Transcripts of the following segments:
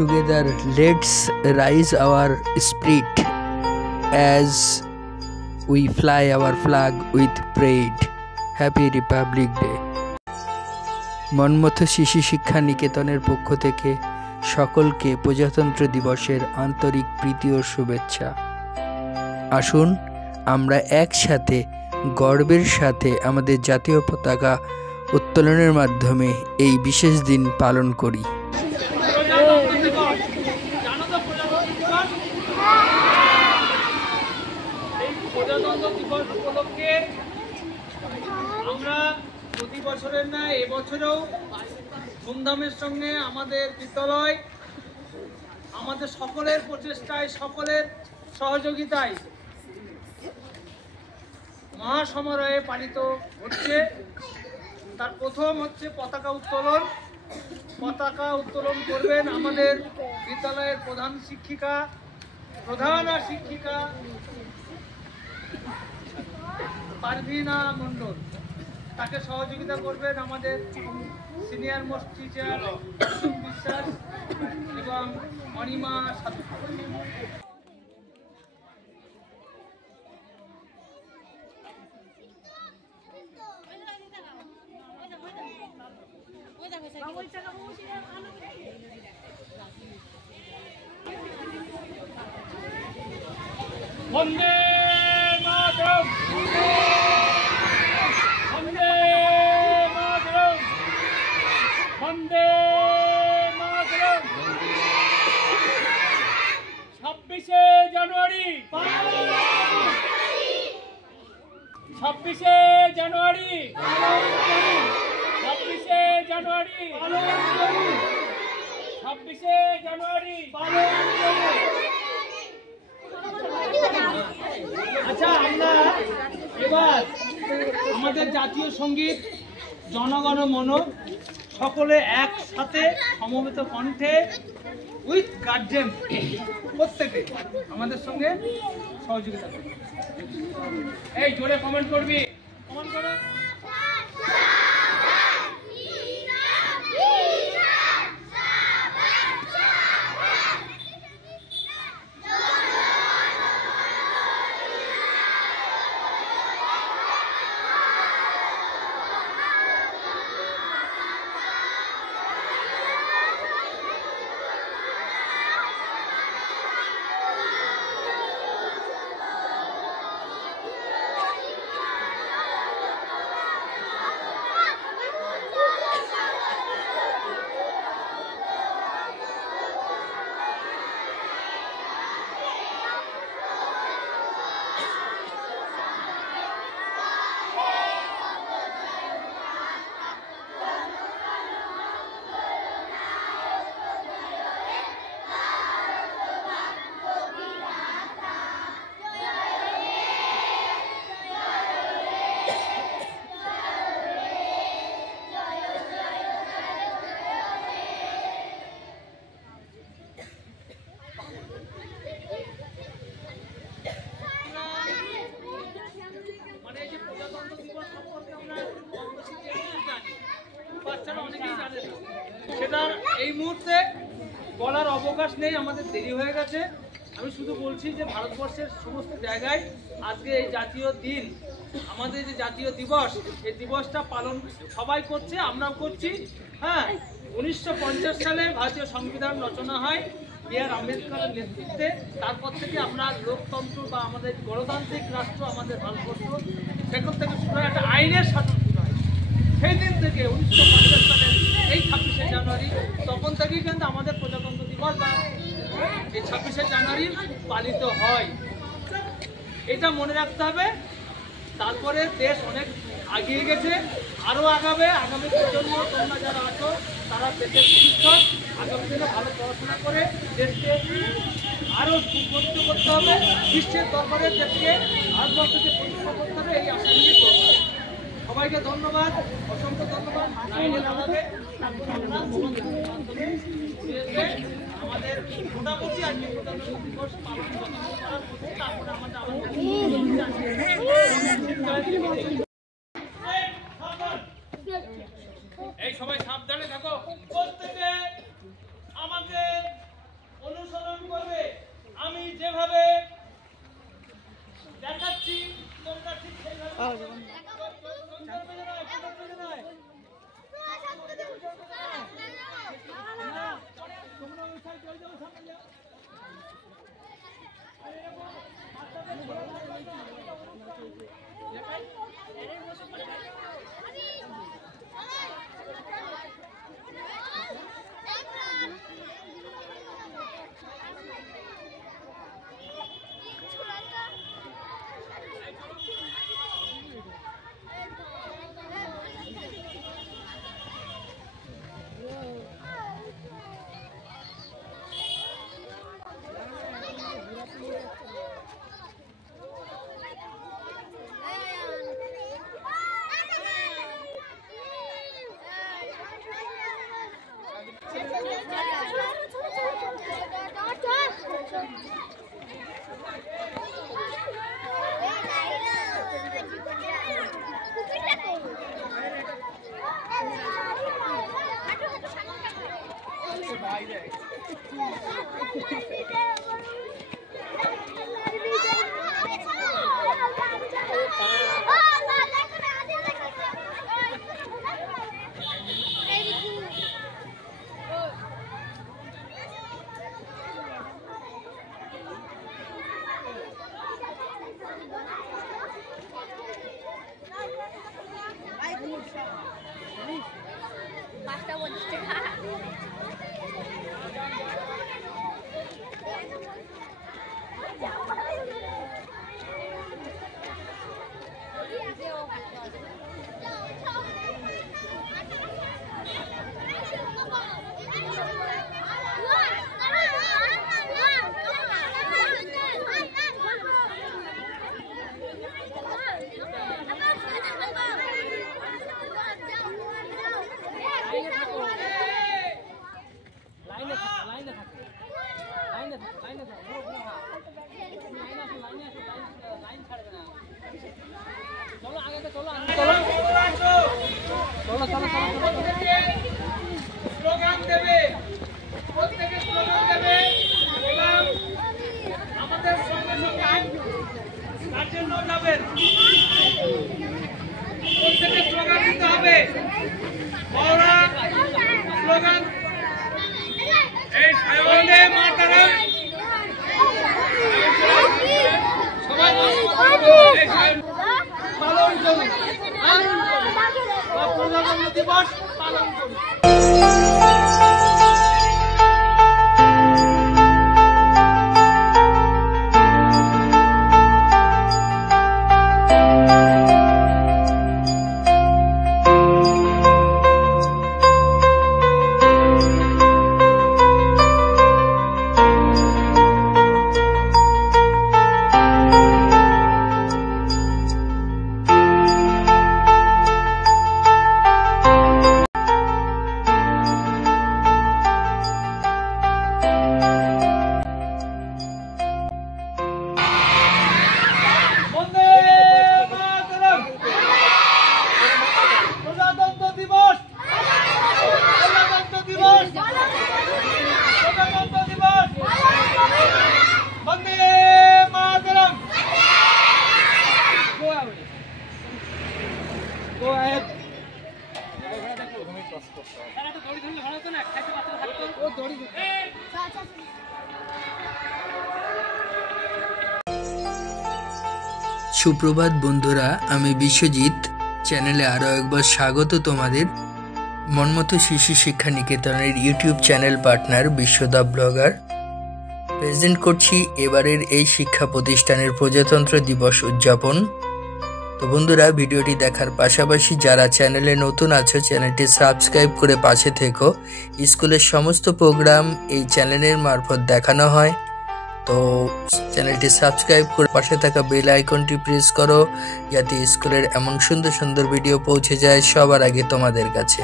together, let's raise our spirit as we fly our flag with pride. Happy Republic Day. মনমতো শিশু শিক্ষা নিকেতনের পক্ষ থেকে সকলকে প্রজাতন্ত্র দিবসের আন্তরিক প্রীতি ও শুভেচ্ছা। আসুন আমরা একসাথে গর্বের সাথে আমাদের জাতীয় পতাকা উত্তোলনের মাধ্যমে এই বিশেষ দিন পালন করি। প্রজাতন্ত্র দিবস উপলক্ষে আমরা প্রতি বছরের না এবছরেও ধুমধামের সঙ্গে আমাদের বিদ্যালয় আমাদের সকলের প্রচেষ্টায় সকলের সহযোগিতায় মহাসমারোহে পালিত হচ্ছে। তার প্রথম হচ্ছে পতাকা উত্তোলন। পতাকা উত্তোলন করবেন আমাদের বিদ্যালয়ের প্রধান শিক্ষিকা পারভিনা মণ্ডল। তাকে সহযোগিতা করবেন আমাদের সিনিয়র মোস্ট টিচার বিশ্বাস এবং অনিমা সাধু। বন্দে মাতরম, বন্দে মাতরম, বন্দে মাতরম। 26শে জানুয়ারি, 26শে জানুয়ারি, 26শে জানুয়ারি, 26শে জানুয়ারি। আচ্ছা, আমরা এবার আমাদের জাতীয় সঙ্গীত জনগণ মন সকলে একসাথে সমবেত কণ্ঠে উইথ গার্জেন প্রত্যেকে আমাদের সঙ্গে সহযোগিতা করবে। এই জোরে কমেন্ট করবি, কমেন্ট করে। সেটা এই মুহূর্তে বলার অবকাশ নেই, আমাদের দেরি হয়ে গেছে। আমি শুধু বলছি যে ভারতবর্ষের সমস্ত জায়গায় আজকে এই জাতীয় দিন, আমাদের যে জাতীয় দিবস, এই দিবসটা পালন সবাই করছে, আমরাও করছি। হ্যাঁ, 1950 সালে ভারতীয় সংবিধান রচনা হয় বি.আর. আম্বেদকরের নেতৃত্বে। তারপর থেকে আমরা লোকতন্ত্র বা আমাদের গণতান্ত্রিক রাষ্ট্র আমাদের ভারতবর্ষ, সেখান থেকে শুরু হয় একটা আইনের শাসন শুরু হয়। সেই দিন থেকে 1950 সালের এই 26শে জানুয়ারি, তখন থেকেই কিন্তু আমাদের প্রজাতন্ত্র দিবস বা এই 26শে জানুয়ারি পালিত হয়। এটা মনে রাখতে হবে। তারপরে দেশ অনেক এগিয়ে গেছে, আরও আগাবে। আগামী প্রজন্ম তোমরা যারা আছো তারা দেশের ভবিষ্যৎ, আগামী দিনে ভালো পড়াশোনা করে দেশকে আরও সুগঠিত করতে হবে। বিশ্বের দরবারে দেশকে ভারতবর্ষকে প্রতিষ্ঠা করতে হবে, এই আশা নিয়ে করতে হবে। সবাইকে ধন্যবাদ, অসংখ্য ধন্যবাদ। আমাদের মোটামুটি আজকে প্রজাতন্ত্র দিবস পালন করার মধ্যে তারপরে আমাদের এই সবাই সাবধানে থাকো। প্রত্যেকে আমাদের অনুসরণ করবে। আমি যেভাবে দেখাচ্ছি তোমরা ঠিক সেইভাবে তোমরা ওই সাইড চলে যাও, সামনে যাও। স্লোগান দেবে, প্রত্যেকে স্লোগান দেবে এবং আমাদের সঙ্গে সঙ্গে তার জন্য যাবেন। প্রত্যেকে স্লোগান দিতে হবে। বড়রা স্লোগান এই বন্দে মাতরম। সবাই পালন করুন, প্রজাতন্ত্র দিবস পালন করুন। সুপ্রভাত বন্ধুরা, আমি বিশ্বজিৎ। চ্যানেলে আরও একবার স্বাগত তোমাদের। মনমতো শিশু শিক্ষা নিকেতনের ইউটিউব চ্যানেল পার্টনার বিশ্বদা ব্লগার প্রেজেন্ট করছি এবারের এই শিক্ষা প্রতিষ্ঠানের প্রজাতন্ত্র দিবস উদযাপন। তো বন্ধুরা, ভিডিওটি দেখার পাশাপাশি যারা চ্যানেলে নতুন আছো চ্যানেলটি সাবস্ক্রাইব করে পাশে থেকো। স্কুলের সমস্ত প্রোগ্রাম এই চ্যানেলের মারফত দেখানো হয়, তো চ্যানেলটি সাবস্ক্রাইব করে পাশে থাকা বেল আইকনটি প্রেস করো যাতে স্কুলের এমন সুন্দর সুন্দর ভিডিও পৌঁছে যায় সবার আগে তোমাদের কাছে।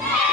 Yeah!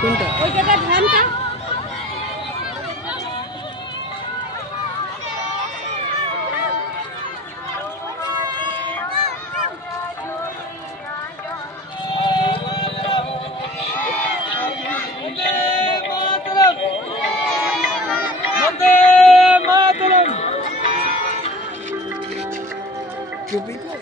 কোনটা? ওই জায়গা ধানটা চুপি তো।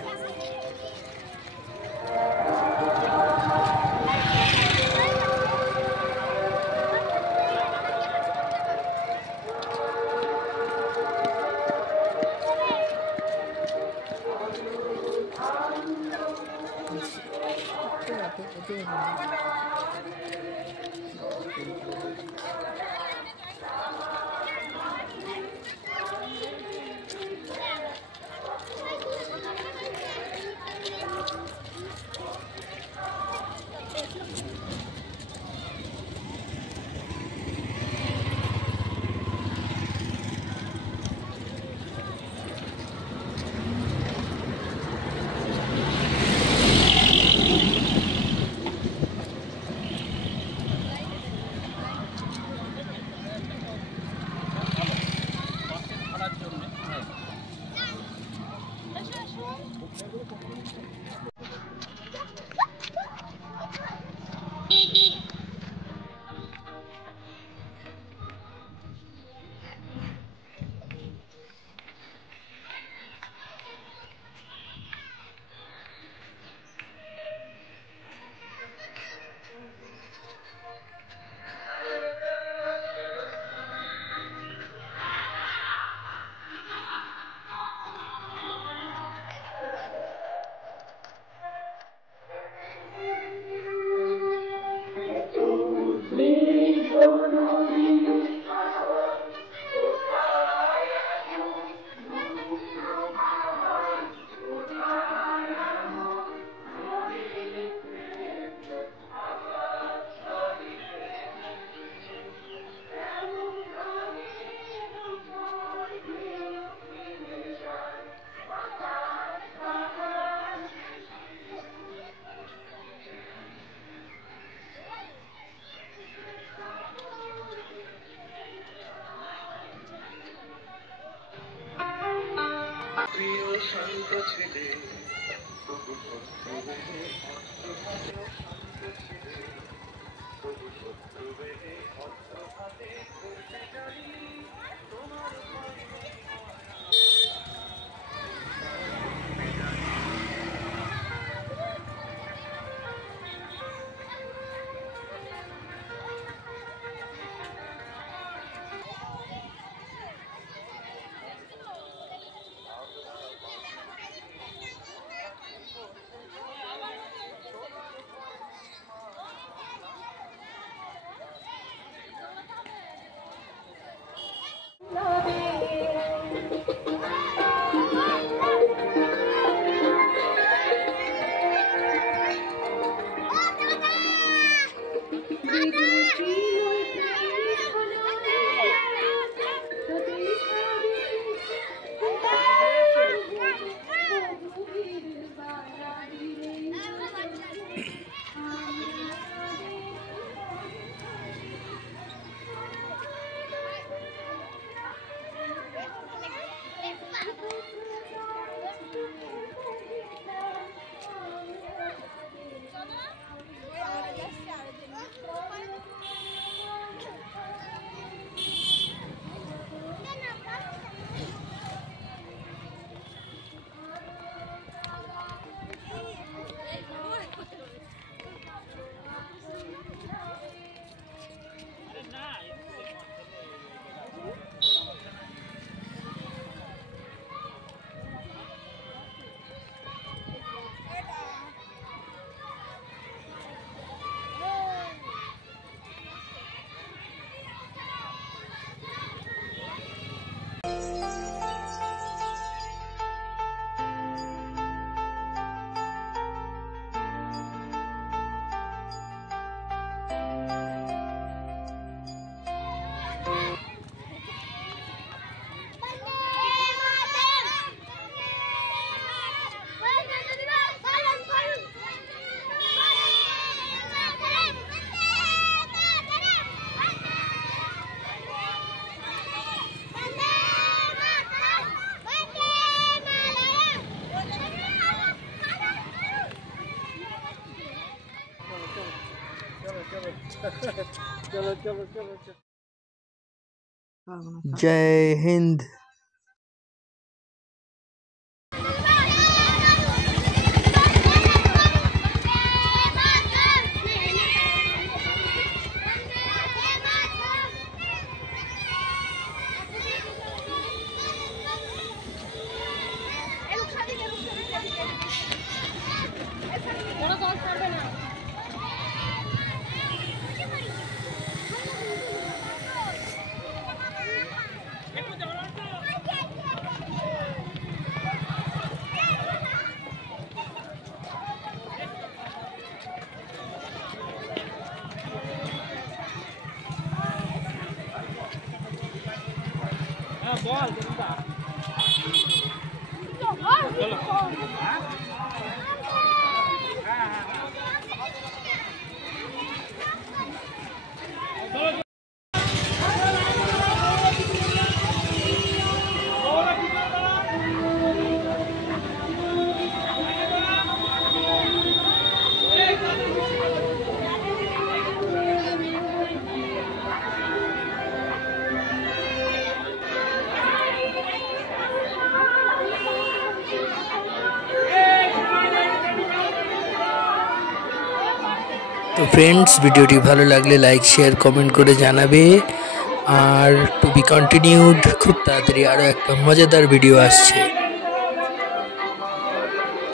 चलो चलो चलो चलो। जय हिंद। बॉल তো ফ্রেন্ডস, ভিডিওটি ভালো লাগলে লাইক শেয়ার কমেন্ট করে জানাবে। আর টু বি কন্টিনিউড, খুব তাড়াতাড়ি আরও একটা মজাদার ভিডিও আসছে।